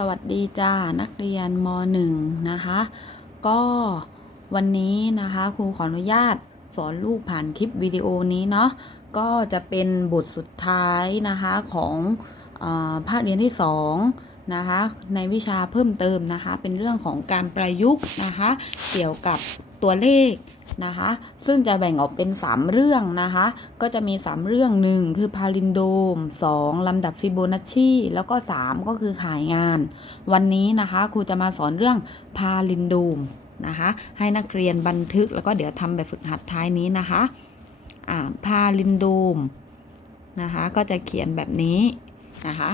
สวัสดีจ้านักเรียนม .1 นะคะ ก็วันนี้นะคะครูขออนุญาตสอนลูกผ่านคลิปวิดีโอนี้เนาะก็จะเป็นบทสุดท้ายนะคะของอภาคเรียนที่2นะคะในวิชาเพิ่มเติมนะคะ เป็นเรื่องของการประยุกต์นะคะ เกี่ยวกับ ตัวเลขนะคะ ซึ่งจะแบ่งออกเป็น 3 เรื่องนะคะ ก็จะมี 3 เรื่องหนึ่งคือพาลินโดม 2 ลำดับฟิโบนัชชีแล้วก็ 3 ก็คือขายงาน วันนี้นะคะครูจะมาสอนเรื่องพาลินโดมนะคะ ให้นักเรียนบันทึกแล้วก็เดี๋ยวทำแบบฝึกหัดท้ายนี้นะคะอ่าพาลินโดมนะคะ ก็จะเขียนแบบนี้นะคะ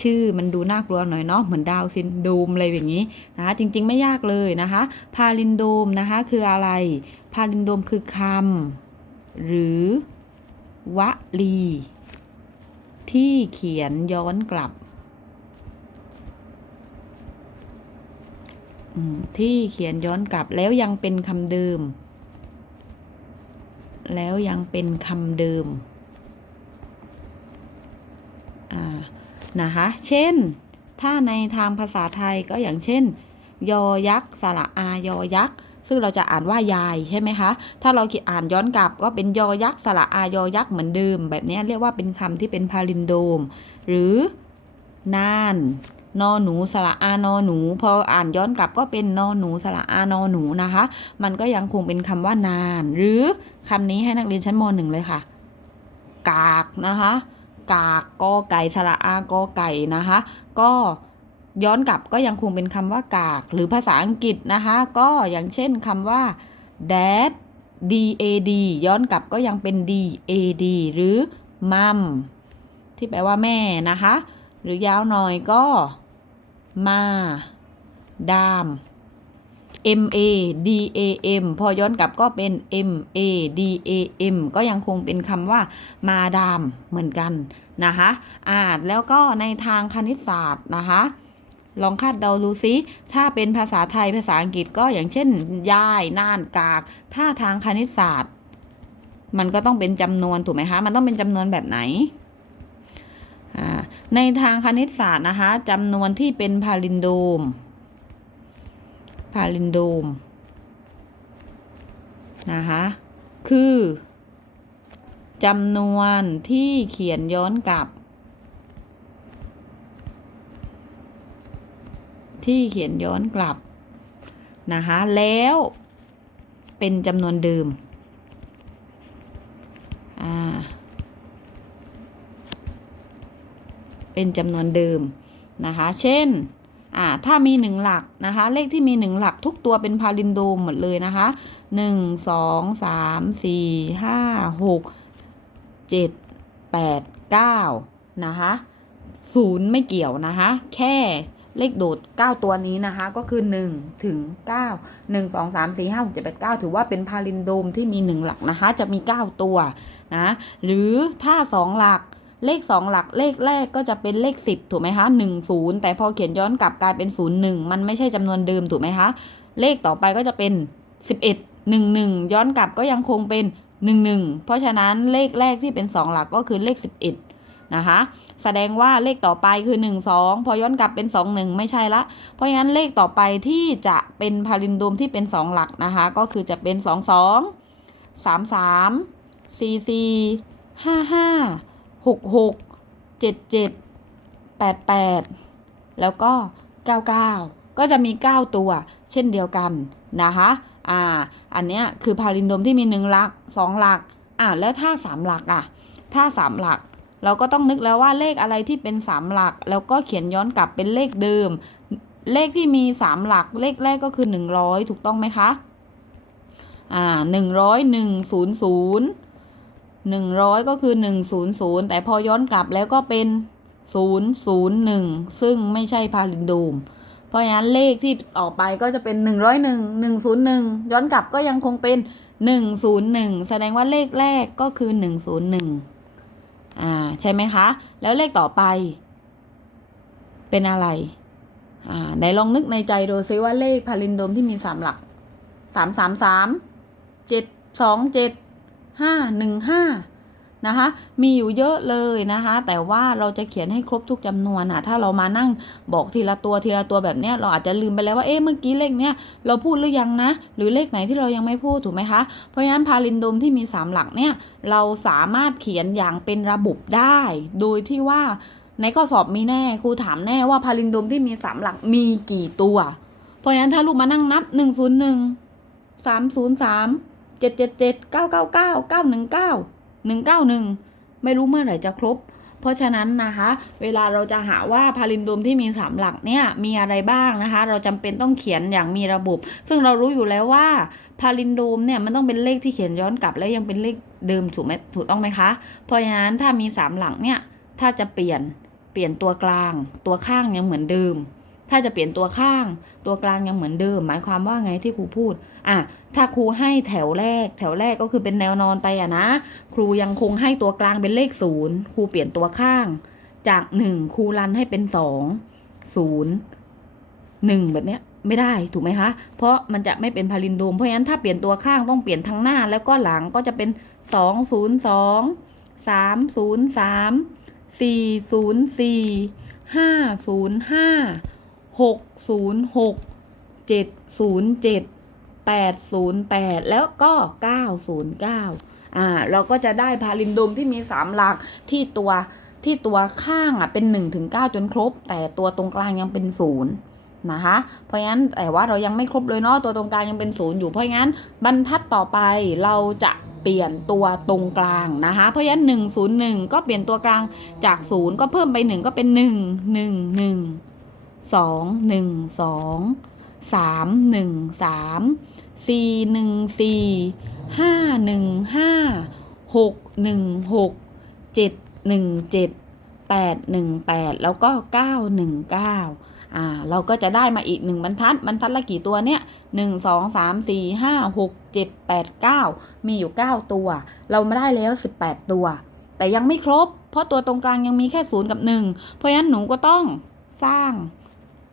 ชื่อมันดูน่ากลัวหน่อยเนาะเหมือนดาวซินโดมอะไรอย่างนี้นะคะจริงๆไม่ยากเลยนะคะพาลินโดมนะคะคืออะไร พาลินโดมคือคำหรือวลี ที่เขียนย้อนกลับที่เขียนย้อนกลับแล้วยังเป็นคำเดิม แล้วยังเป็นคำเดิม อ่า นะคะ เช่น ถ้าในทางภาษาไทยก็อย่างเช่น ยอยักษ์สระอายอยักษ์ซึ่งเราจะอ่านว่ายายใช่ไหมคะ ถ้าเราอ่านย้อนกลับก็เป็นยอยักษ์สระอายอยักษ์เหมือนเดิม แบบนี้เรียกว่าเป็นคำที่เป็นพาลินโดม หรือนานนอหนูสระอานอหนู พออ่านย้อนกลับก็เป็นนอหนูสระอานอหนูนะคะ มันก็ยังคงเป็นคำว่านาน หรือคำนี้ให้นักเรียนชั้นมหนึ่งเลยค่ะ กากนะคะ กากกอไก่สระอากอไก่นะคะ ก็ย้อนกลับก็ยังคงเป็นคำว่ากาก หรือภาษาอังกฤษนะคะ ก็อย่างเช่นคำว่า dad d a d ย้อนกลับก็ยังเป็น d a d หรือ mum ที่แปลว่าแม่นะคะ หรือยาวหน่อยก็มาดาม M A D A M พอย้อนกลับก็เป็น M A D A M ก็ยังคงเป็นคำว่ามาดามเหมือนกันนะคะอ่าแล้วก็ในทางคณิตศาสตร์นะคะลองคาดเดาดูซิ ถ้าเป็นภาษาไทยภาษาอังกฤษก็อย่างเช่นย่ายน่านกาก ถ้าทางคณิตศาสตร์ มันก็ต้องเป็นจำนวนถูกไหมคะ มันต้องเป็นจำนวนแบบไหน ในทางคณิตศาสตร์นะคะจำนวนที่เป็นพาลินโดม พาลินโดมนะคะคือจำนวนที่เขียนย้อนกลับ ที่เขียนย้อนกลับนะคะแล้วเป็นจำนวนเดิมอ่าเป็นจำนวนเดิมนะคะ เช่น อ่าถ้ามีหนึ่งหลักนะคะ เลขที่มีหนึ่งหลักทุกตัวเป็นพาลินโดมหมดเลยนะคะหนึ่งสองสามสี่ห้าหกเจ็ดแปดเก้านะคะศูนย์ไม่เกี่ยวนะคะ แค่เลขโดด 9 ตัวนี้นะคะ ก็คือ 1 ถึง 9 1 2 3 4 5 6 7 8 9 ถือว่าเป็นพาลินโดมที่มี 1 หลักนะคะ จะมี 9 ตัวนะ หรือถ้า 2 หลัก เลข 2 หลักเลขแรกก็จะเป็นเลข 10 ถูกไหมคะ1 0 แต่พอเขียนย้อนกลับกลายเป็น 0 1 มันไม่ใช่จำนวนเดิมถูกไหมคะ เลขต่อไปก็จะเป็น 11 1 1 ย้อนกลับก็ยังคงเป็น 1 1 เพราะฉะนั้นเลขแรกที่เป็น 2 หลักก็คือเลข 11นะคะแสดงว่าเลขต่อไปคือ 1 2 พอย้อนกลับเป็น 2 1 ไม่ใช่ละ เพราะฉะนั้นเลขต่อไปที่จะเป็นพาลินโดมที่เป็น 2 หลักนะคะ ก็คือจะเป็น 2 2 3 3 4 4 5 5 6 6 7 7 8 8แล้วก็99ก็จะมี9ตัวเช่นเดียวกันนะคะอ่า อันเนี้ยคือพาลินโดมที่มี1หลัก2หลัก อ่าแล้วถ้า3หลักอะ ถ้า3หลัก เราก็ต้องนึกแล้วว่าเลขอะไรที่เป็น3หลัก แล้วก็เขียนย้อนกลับเป็นเลขเดิม เลขที่มี3หลัก เลขแรกก็คือ100ถูกต้องไหมคะ อ่า 100 100 100ก็คือ100แต่พอย้อนกลับแล้วก็เป็น001ซึ่งไม่ใช่พาลินโดม เพราะฉะนั้นเลขที่ต่อไปก็จะเป็น101 101ย้อนกลับก็ยังคงเป็น101แสดงว่าเลขแรกก็คือ101อ่าใช่ไหมคะ แล้วเลขต่อไป เป็นอะไรอ่าไหนลองนึกในใจดูซิว่าเลขพาลินโดมที่มีสามหลักสามสามสามเจ็ดสองเจ็ด ห้าหนึ่งห้านะคะ มีอยู่เยอะเลยนะคะ แต่ว่าเราจะเขียนให้ครบทุกจำนวนอะ ถ้าเรามานั่งบอกทีละตัวทีละตัวแบบเนี้ยเราอาจจะลืมไปแล้วว่าเอ๊ะเมื่อกี้เลขเนี้ยเราพูดหรือยังนะ หรือเลขไหนที่เรายังไม่พูดถูกไหมคะ เพราะฉะนั้นพาลินโดมที่มี 3 หลักเนี่ยเราสามารถเขียนอย่างเป็นระบบได้ โดยที่ว่าในข้อสอบมีแน่ครูถามแน่ว่าพาลินโดมที่มี3หลักมีกี่ตัว เพราะฉะนั้นถ้าลูกมานั่งนับ 1 0 1 3 0 3 7 7 7 9 9 9 9 1 9 1 9 1ไม่รู้เมื่อไหร่จะครบ เพราะฉะนั้นนะคะ เวลาเราจะหาว่าพาลินโดมที่มี3หลักเนี่ยมีอะไรบ้างนะคะ เราจำเป็นต้องเขียนอย่างมีระบบ ซึ่งเรารู้อยู่แล้วว่าพาลินโดมเนี่ยมันต้องเป็นเลขที่เขียนย้อนกลับและยังเป็นเลขเดิมถูกไหมถูกต้องไหมคะ เพราะฉะนั้นถ้ามี3หลักเนี่ยถ้าจะเปลี่ยนเปลี่ยนตัวกลาง ตัวข้างยังเหมือนเดิม ถ้าจะเปลี่ยนตัวข้าง ตัวกลางยังเหมือนเดิม หมายความว่าไงที่ครูพูด อะ ถ้าครูให้แถวแรก แถวแรกก็คือเป็นแนวนอนไปอะนะ ครูยังคงให้ตัวกลางเป็นเลขศูนย์ครูเปลี่ยนตัวข้าง จากหนึ่งครูรันให้เป็นสองศูนย์หนึ่งแบบเนี้ยไม่ได้ถูกไหมคะ เพราะมันจะไม่เป็นพาลินโดม เพราะฉะนั้นถ้าเปลี่ยนตัวข้างต้องเปลี่ยนทั้งหน้าแล้วก็หลังก็จะเป็นสองศูนย์สองสามศูนย์สามสี่ศูนย์สี่ห้าศูนย์ห้า หกศูนย์หกเจ็ดศูนย์เจ็ดแปดศูนย์แปดแล้วก็เก้าศูนย์เก้าอ่าเราก็จะได้พาลินโดมที่มีสามหลักที่ตัวที่ตัวข้างอะเป็นหนึ่งถึงเก้าจนครบ แต่ตัวตรงกลางยังเป็นศูนย์นะคะ เพราะงั้นแต่ว่าเรายังไม่ครบเลยเนาะตัวตรงกลางยังเป็นศูนย์อยู่เพราะงั้นบรรทัดต่อไปเราจะเปลี่ยนตัวตรงกลางนะคะ เพราะฉะนั้นหนึ่งศูนย์หนึ่งก็เปลี่ยนตัวกลางจากศูนย์ก็เพิ่มไปหนึ่งก็เป็นหนึ่งหนึ่งหนึ่ง สองหนึ่งสองสามหนึ่งสามสี่หนึ่งสี่ห้าหนึ่งห้าหกหนึ่งหกเจ็ดหนึ่งเจ็ดแปดหนึ่งแปดแล้วก็เก้าหนึ่งเก้าอ่าเราก็จะได้มาอีกหนึ่งบรรทัดบรรทัดละกี่ตัวเนี่ยหนึ่งสองสามสี่ห้าหกเจ็ดแปดเก้ามีอยู่เก้าตัว เรามาได้แล้วสิบแปดตัว แต่ยังไม่ครบ เพราะตัวตรงกลางยังมีแค่ศูนย์กับหนึ่งเพราะฉะนั้นหนูก็ต้องสร้าง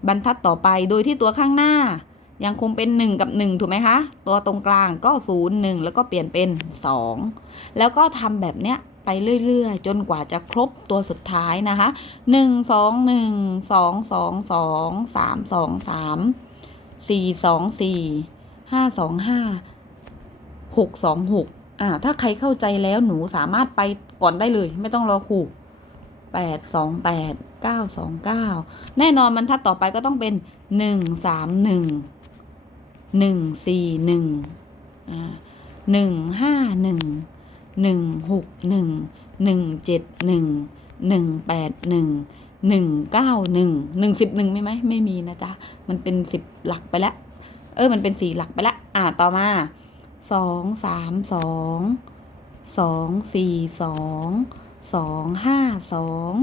บรรทัดต่อไปโดยที่ตัวข้างหน้า ยังคงเป็นหนึ่งกับหนึ่งถูกไหมคะ ตัวตรงกลางก็ศูนย์หนึ่งแล้วก็เปลี่ยนเป็นสองแล้วก็ทำแบบเนี้ยไปเรื่อยๆ จนกว่าจะครบตัวสุดท้ายนะคะหนึ่งสองหนึ่งสองสองสองสามสองสามสี่สองสี่ห้าสองห้าหกสองหกอ่าถ้าใครเข้าใจแล้วหนูสามารถไปก่อนได้เลย ไม่ต้องรอครูแปด 929 แน่นอนบรรทัดต่อไปก็ต้องเป็น 131 141อ่า151 161 171 181 191 111ม่ไหมไม่มีนะจ๊ะ มันเป็น 10 หลักไปแล้ว เออ มันเป็น 4 หลักไปแล้ว อ่าต่อมา2 3 2 2 4 2 สองห้าสอง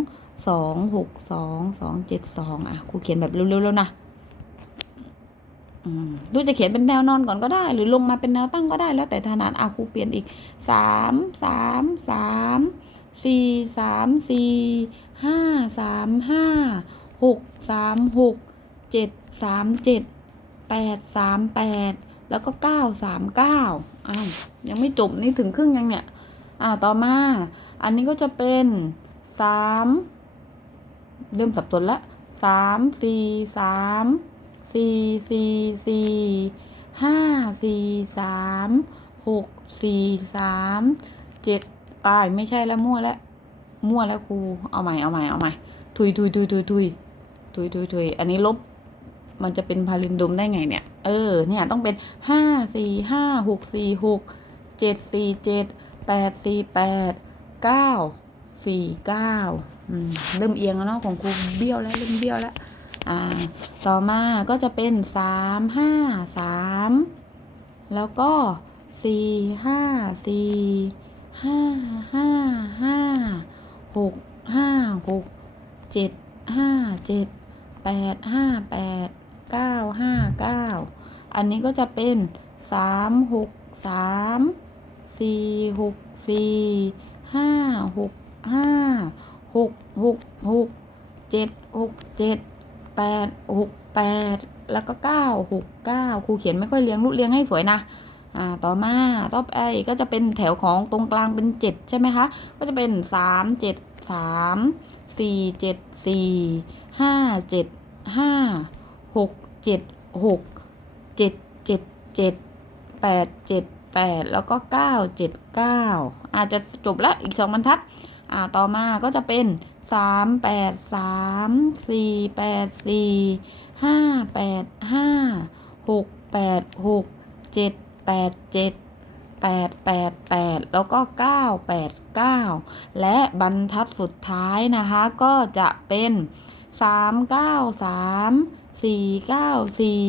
สองหกสองสองเจ็ดสองอะครูเขียนแบบเร็วๆแล้วนะอืมดูจะเขียนเป็นแนวนอนก่อนก็ได้ หรือลงมาเป็นแนวตั้งก็ได้แล้วแต่ถนัดอะครูเปลี่ยนอีกสามสามสามสี่สามสี่ห้าสามห้าหกสามหกเจ็ดสามเจ็ดแปดสามแปดแล้วก็เก้าสามเก้าอ้าวยังไม่จบนี่ถึงครึ่งยังเนี่ยอ่าต่อมา อันนี้ก็จะเป็นสามเริ่มสับสนละสามสี่สามสี่สี่สี่ห้าสี่สามหกสี่สามเจ็ดอ้ายไม่ใช่แล้วมั่วแล้วมั่วแล้วครูเอาใหม่เอาใหม่เอาใหม่ทุยทุยทุยทุยทุยทุยทุยทุยอันนี้ลบ มันจะเป็นพาลินดมได้ไงเนี่ย เออ เนี่ยต้องเป็นห้าสี่ห้าหกสี่หกเจ็ดสี่เจ็ดแปดสี่แปด เก้าสี่เก้าเริ่มเอียงแล้วเนาะของครูเบี้ยวแล้วเริ่มเบี้ยวแล้วอ่าต่อมาก็จะเป็นสามห้าสามแล้วก็สี่ห้าสี่ห้าห้าห้าหกห้าหกเจ็ดห้าเจ็ดแปดห้าแปดเก้าห้าเก้าอันนี้ก็จะเป็นสามหกสามสี่หกสี่ ห้าหกห้าหกหกหกเจ็ดหกเจ็ดแปดหกแปดแล้วก็เก้าหกเก้าครูเขียนไม่ค่อยเรียงรูดเรียงให้สวยนะอ่าต่อมาต่อไปก็จะเป็นแถวของตรงกลางเป็นเจ็ดใช่ไหมคะก็จะเป็นสามเจ็ดสามสี่เจ็ดสี่ห้าเจ็ดห้าหกเจ็ดหกเจ็ดเจ็ดเจ็ดแปดเจ็ด แปดแล้วก็เก้าเจ็ดเก้าอาจจะจบแล้วอีกสองบรรทัด อ่าต่อมาก็จะเป็นสามแปดสามสี่แปดสี่ห้าแปดห้าหกแปดหกเจ็ดแปดเจ็ดแปดแปดแปดแล้วก็เก้าแปดเก้าและบรรทัดสุดท้ายนะคะก็จะเป็นสามเก้าสามสี่เก้าสี่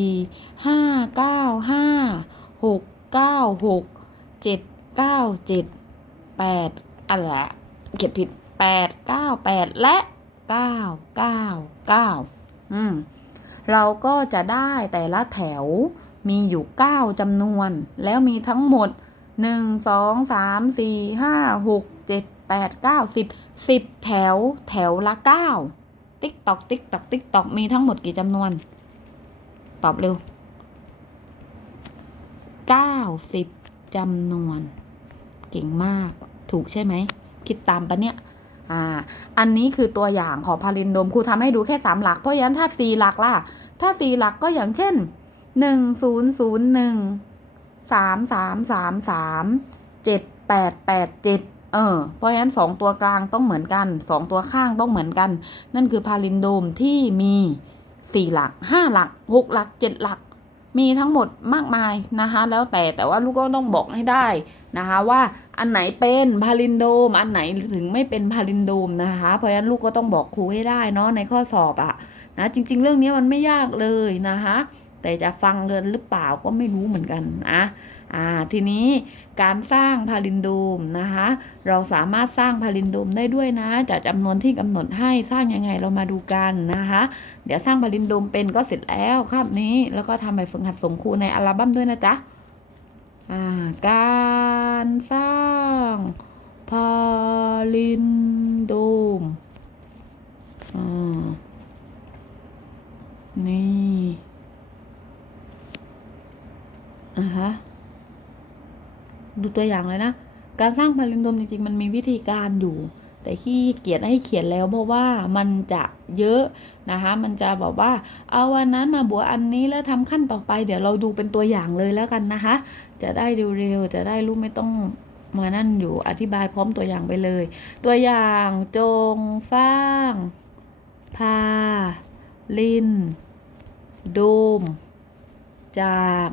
ห้าเก้าห้าหก เก้าหกเจ็ดเก้าเจ็ดแปดอะไรอะเขียนผิดแปดเก้าแปดและเก้าเก้าเก้าอืมเราก็จะได้แต่ละแถวมีอยู่9จำนวน แล้วมีทั้งหมด1 2 3 4 5 6 7 8 9 10 10แปดเก้าสิบสิบแถวแถวละ9ติ๊กตอกติ๊กตอกติ๊กตอกมีทั้งหมดกี่จำนวน ตอบเร็ว 90จำนวน เก่งมากถูกใช่ไหม คิดตามปะเนี่ยอ่าอันนี้คือตัวอย่างของพาลินโดมครูทำให้ดูแค่สามหลัก เพราะฉะนั้นถ้าสี่หลักล่ะ ถ้าสี่หลักก็อย่างเช่นหนึ่งศูนย์ศูนย์หนึ่งสามสามสามสามเจ็ดแปดแปดเจ็ดเออ เพราะฉะนั้นสองตัวกลางต้องเหมือนกันสองตัวข้างต้องเหมือนกัน นั่นคือพาลินโดมที่มีสี่หลักห้าหลักหกหลักเจ็ดหลัก มีทั้งหมดมากมายนะคะ แล้วแต่แต่ว่าลูกก็ต้องบอกให้ได้นะคะ ว่าอันไหนเป็นพาลินโดม อันไหนถึงไม่เป็นพาลินโดมนะคะ เพราะฉะนั้นลูกก็ต้องบอกครูให้ได้เนาะในข้อสอบอะนะจริง ๆ เรื่องนี้มันไม่ยากเลยนะคะ แต่จะฟังเรียนหรือเปล่าก็ไม่รู้เหมือนกันนะ อ่าทีนี้การสร้างพาลินโดมนะคะ เราสามารถสร้างพาลินโดมได้ด้วยนะจากจำนวนที่กำหนดให้สร้างยังไงเรามาดูกันนะคะ เดี๋ยวสร้างพาลินโดมเป็นก็เสร็จแล้วครับนี้ แล้วก็ทำแบบฝึกหัดสมครูในอัลบั้มด้วยนะจ๊ะอ่าการสร้างพาลินโดมอ่านี่อะฮะ ดูตัวอย่างเลยนะ การสร้างพาลินโดมจริงๆ มันมีวิธีการอยู่ แต่ขี้เกียจให้เขียนแล้วเพราะว่ามันจะเยอะนะคะ มันจะบอกว่า เอาวันนั้นมาบวกอันนี้แล้วทำขั้นต่อไป เดี๋ยวเราดูเป็นตัวอย่างเลยแล้วกันนะคะ จะได้เร็วๆ จะได้รู้ไม่ต้องมานั่นอยู่อธิบายพร้อมตัวอย่างไปเลย ตัวอย่างจงสร้างพาลินโดม จาก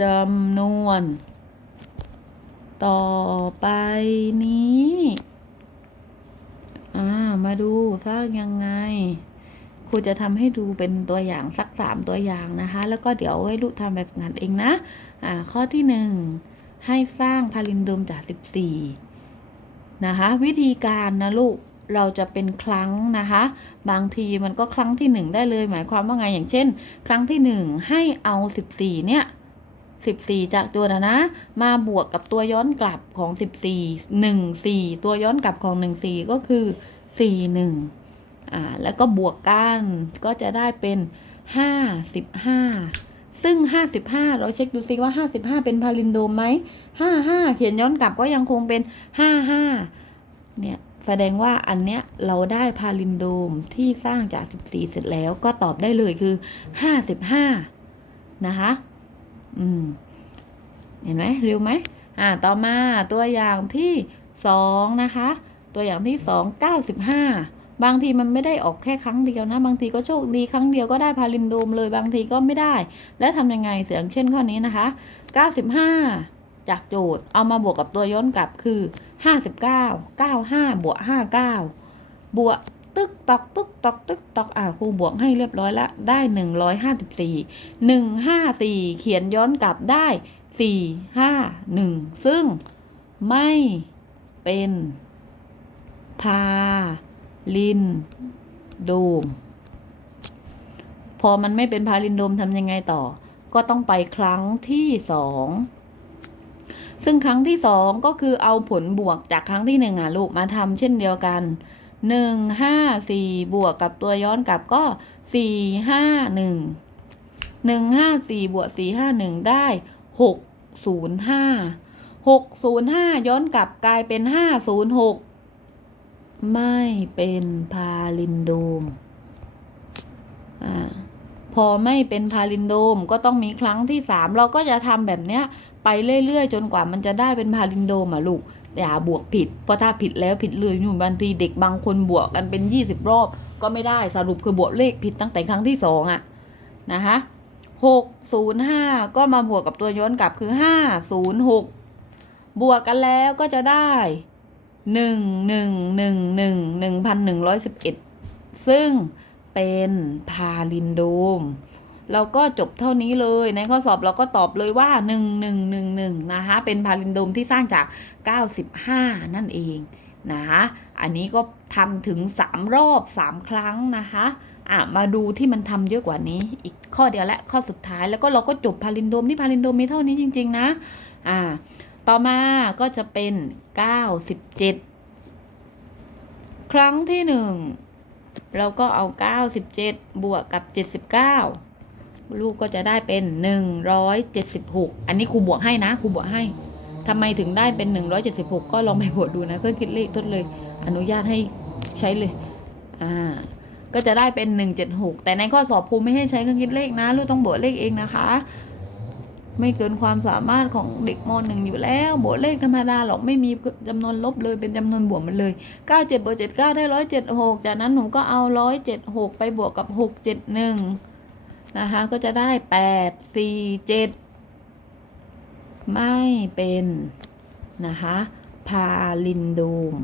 จำนวน ต่อไปนี้ อ่า มาดูสร้างยังไง ครูจะทำให้ดูเป็นตัวอย่างสักสามตัวอย่างนะคะ แล้วก็เดี๋ยวให้ลูกทำแบบงานเองนะ อ่า ข้อที่หนึ่งให้สร้างพาลินโดมจากสิบสี่นะคะ วิธีการนะลูกเราจะเป็นครั้งนะคะ บางทีมันก็ครั้งที่หนึ่งได้เลย หมายความว่าไงอย่างเช่น ครั้งที่หนึ่งให้เอาสิบสี่เนี่ย สิบสี่จากตัวนะนะ มาบวกกับตัวย้อนกลับของสิบสี่หนึ่งสี่ตัวย้อนกลับของหนึ่งสี่ก็คือสี่หนึ่งอ่าแล้วก็บวกกันก็จะได้เป็นห้าสิบห้าซึ่งห้าสิบห้าเราเช็คดูซิว่าห้าสิบห้าเป็นพาลินโดมไหมห้าห้าเขียนย้อนกลับก็ยังคงเป็นห้าห้าเนี่ยแสดงว่าอันเนี้ยเราได้พาลินโดมที่สร้างจาก 14 เสร็จแล้วก็ตอบได้เลยคือ 55 นะคะ อืม เห็นไหมเร็วไหมอ่า ต่อมาตัวอย่างที่2นะคะ ตัวอย่างที่2 95บห้าบางทีมันไม่ได้ออกแค่ครั้งเดียวนะ บางทีก็โชคดีครั้งเดียวก็ได้พาลินโดมเลยบางทีก็ไม่ได้ แล้วทำยังไงเสียงเช่นข้อนี้นะคะ 95 จากโจทย์เอามาบวกกับตัวย้อนกลับคือห้าสิบเก้าเก้าห้าบวกห้าเก้าบวก ตึกตอกตึกตอกตึกตอกอ่าครูบวกให้เรียบร้อยละได้หนึ่งร้อยห้าสิบสี่หนึ่งห้าสี่เขียนย้อนกลับได้สี่ห้าหนึ่งซึ่งไม่เป็นพาลินโดม พอมันไม่เป็นพาลินโดมทำยังไงต่อ ก็ต้องไปครั้งที่สองซึ่งครั้งที่สองก็คือเอาผลบวกจากครั้งที่หนึ่งอะลูกมาทำเช่นเดียวกัน หนึ่งห้าสี่บวกกับตัวย้อนกลับก็สี่ห้าหนึ่งหนึ่งห้าสี่บวกสี่ห้าหนึ่งได้หกศูนย์ห้าหกศูนย์ห้าย้อนกลับกลายเป็นห้าศูนย์หกไม่เป็นพาลินโดมอ่าพอไม่เป็นพาลินโดมก็ต้องมีครั้งที่สามเราก็จะทำแบบเนี้ยไปเรื่อยๆ จนกว่ามันจะได้เป็นพาลินโดมอะลูก อย่าบวกผิด เพราะถ้าผิดแล้วผิดเลยอยู่บางทีเด็กบางคนบวกกันเป็นยี่สิบรอบ ก็ไม่ได้สรุปคือบวกเลขผิดตั้งแต่ครั้งที่สองอะนะคะหกศูนย์ห้าก็มาบวกกับตัวย้อนกลับคือห้าศูนย์หกบวกกันแล้วก็จะได้หนึ่งหนึ่งหนึ่งหนึ่งหนึ่งพันหนึ่งร้อยสิบเอ็ดซึ่งเป็นพาลินโดม เราก็จบเท่านี้เลย ในข้อสอบเราก็ตอบเลยว่า 1 1 1 1 นะคะ เป็นพาลินโดมที่สร้างจาก 95 นั่นเองนะคะอันนี้ก็ทำถึง 3 รอบ 3 ครั้งนะคะอะมาดูที่มันทำเยอะกว่านี้ อีกข้อเดียวและข้อสุดท้ายแล้วก็เราก็จบพาลินโดมที่พาลินโดมมีเท่านี้จริง ๆ นะอ่าต่อมาก็จะเป็น 97 ครั้งที่ 1 เราก็เอา 97 บวกกับ 79 ลูกก็จะได้เป็น 176 อันนี้ครูบวกให้นะครูบวกให้ทำไมถึงได้เป็น 176 ก็ลองไปบวกดูนะเครื่องคิดเลขทดเลย อนุญาตให้ใช้เลยอ่าก็จะได้เป็น 176 แต่ในข้อสอบครูไม่ให้ใช้เครื่องคิดเลขนะ ลูกต้องบวกเลขเองนะคะ ไม่เกินความสามารถของเด็กมหนึ่งอยู่แล้ว บวกเลขธรรมดาหรอกไม่มีจำนวนลบเลยเป็นจำนวนบวกมันเลย 97บวก79 ได้ 176 จากนั้นหนูก็เอา 176 ไปบวกกับ 671 นะคะก็จะได้แปดสี่เจ็ดไม่เป็นนะคะพาลินโดม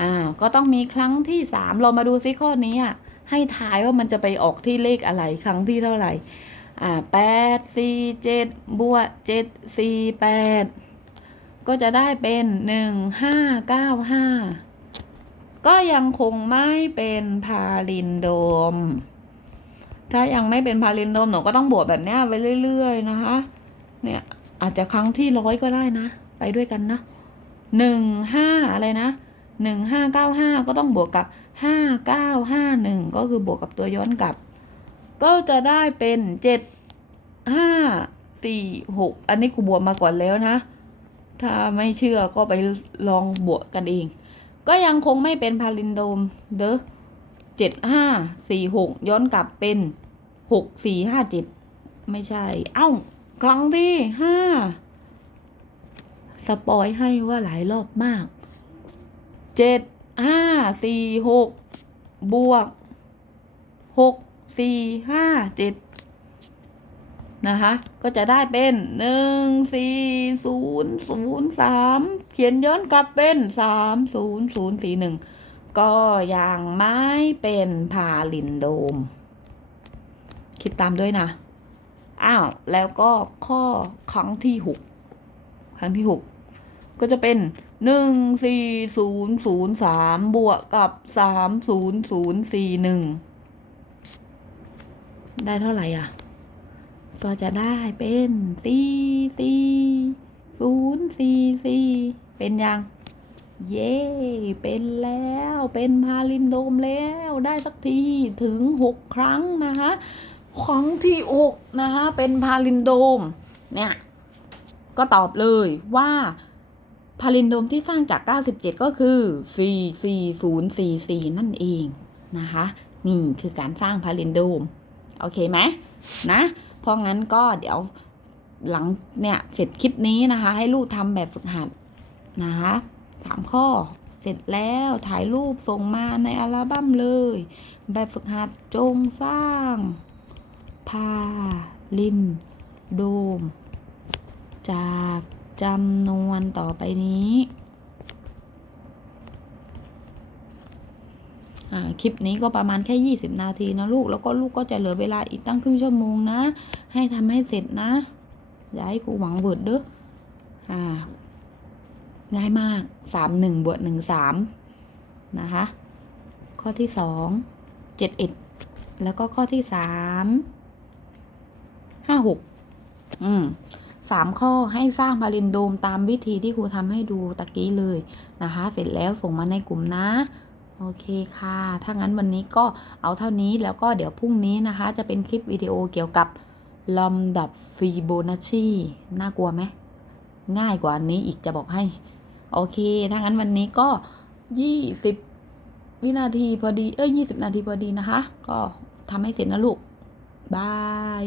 อ่าก็ต้องมีครั้งที่สามเรามาดูซิข้อนี้อะให้ทายว่ามันจะไปออกที่เลขอะไรครั้งที่เท่าไหร่ อ่าแปดสี่เจ็ดบวกเจ็ดสี่แปดก็จะได้เป็นหนึ่งห้าเก้าห้า ก็ยังคงไม่เป็นพาลินโดม ถ้ายังไม่เป็นพาลินโดมหนูก็ต้องบวกแบบเนี้ยไปเรื่อยๆนะคะ เนี่ยอาจจะครั้งที่ร้อยก็ได้นะ ไปด้วยกันนะหนึ่งห้าอะไรนะหนึ่งห้าเก้าห้าก็ต้องบวกกับห้าเก้าห้าหนึ่งก็คือบวกกับตัวย้อนกลับ ก็จะได้เป็นเจ็ดห้าสี่หกอันนี้ครูบวกมาก่อนแล้วนะ ถ้าไม่เชื่อก็ไปลองบวกกันเอง ก็ยังคงไม่เป็นพาลินโดมเด้อเจ็ดห้าสี่หกย้อนกลับเป็นหกสี่ห้าเจ็ดไม่ใช่ เอ้า ครั้งที่ห้าสปอยให้ว่าหลายรอบมากเจ็ดห้าสี่หกบวกหกสี่ห้าเจ็ด นะคะ ก็จะได้เป็นหนึ่งสี่ศูนย์ศูนย์สามเขียนย้อนกลับเป็นสามศูนย์ศูนย์สี่หนึ่งก็ยังไม่เป็นพาลินโดม คิดตามด้วยนะ อ้าว แล้วก็ข้อครั้งที่หกครั้งที่หกก็จะเป็นหนึ่งสี่ศูนย์ศูนย์สามบวกกับสามศูนย์ศูนย์สี่หนึ่งได้เท่าไหร่อะ ก็จะได้เป็นสี่สี่ศูนย์สี่สี่เป็นยัง เย้ เป็นแล้ว เป็นพาลินโดมแล้ว ได้สักทีถึงหกครั้งนะคะครั้งที่หกนะคะเป็นพาลินโดม เนี่ย ก็ตอบเลยว่าพาลินโดมที่สร้างจาก 97 ก็คือ 44044 นั่นเองนะคะ นี่คือการสร้างพาลินโดม โอเคไหมนะ เพราะงั้นก็เดี๋ยวหลังเนี่ยเสร็จคลิปนี้นะคะ ให้ลูกทำแบบฝึกหัดนะคะสามข้อเสร็จแล้วถ่ายรูปส่งมาในอัลบั้มเลย แบบฝึกหัดจงสร้างพาลินโดม จากจำนวนต่อไปนี้ อ่า คลิปนี้ก็ประมาณแค่ 20 นาทีนะลูก แล้วก็ลูกก็จะเหลือเวลาอีกตั้งครึ่งชั่วโมงนะ ให้ทำให้เสร็จนะอย่าให้ครูหวังเวิดเด้ออ่าง่ายมากสามหนึ่งบวกหนึ่งสามนะคะ ข้อที่สองเจ็ดเอ็ดแล้วก็ข้อที่สามห้าหกอืมสามข้อให้สร้างพาลินโดมตามวิธีที่ครูทำให้ดูตะกี้เลยนะคะ เสร็จแล้วส่งมาในกลุ่มนะ โอเคค่ะ ถ้างั้นวันนี้ก็เอาเท่านี้แล้วก็เดี๋ยวพรุ่งนี้นะคะ จะเป็นคลิปวิดีโอเกี่ยวกับลำดับฟีโบนัชชีน่ากลัวไหม ง่ายกว่านนี้อีกจะบอกให้ โอเค ถ้างั้นวันนี้ก็ยี่สิบวินาทีพอดี เอ้ยยี่สิบนาทีพอดีนะคะ ก็ทำให้เสร็จนะลูก บาย